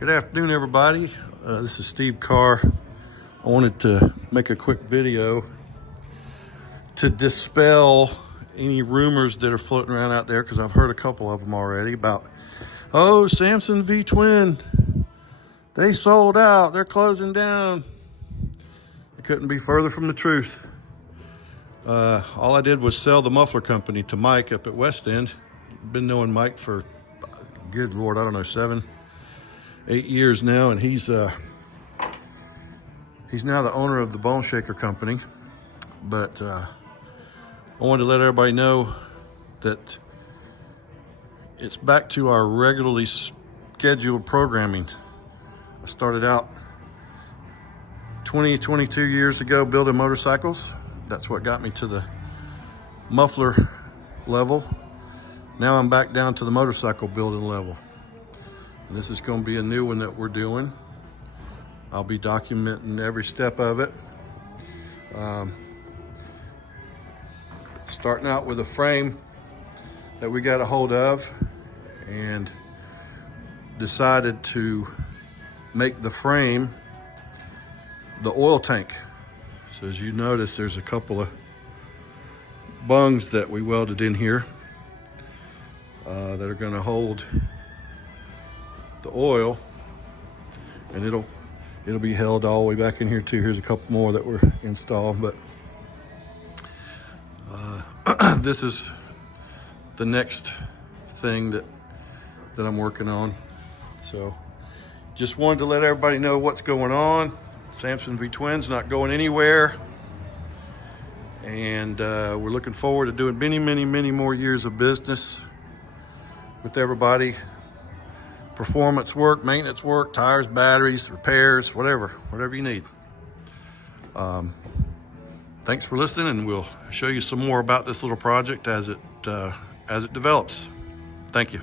Good afternoon, everybody. This is Steve Carr. I wanted to make a quick video to dispel any rumors that are floating around out there, because I've heard a couple of them already about, oh, Samson V-Twin, they sold out, they're closing down. It couldn't be further from the truth. All I did was sell the muffler company to Mike up at West End. Been knowing Mike for, good Lord, I don't know, 7-8 years now, and he's now the owner of the Bone Shaker Company. But I wanted to let everybody know that it's back to our regularly scheduled programming. I started out 22 years ago building motorcycles. That's what got me to the muffler level. Now I'm back down to the motorcycle building level. And this is going to be a new one that we're doing. I'll be documenting every step of it. Starting out with a frame that we got a hold of and decided to make the frame the oil tank. So as you notice, there's a couple of bungs that we welded in here that are going to hold the oil, and it'll be held all the way back in here too. Here's a couple more that were installed, but this is the next thing that I'm working on. So just wanted to let everybody know what's going on. Samson V-Twin's not going anywhere, and we're looking forward to doing many more years of business with everybody. Performance work, maintenance work, tires, batteries, repairs, whatever you need. Thanks for listening, and we'll show you some more about this little project as it develops. Thank you.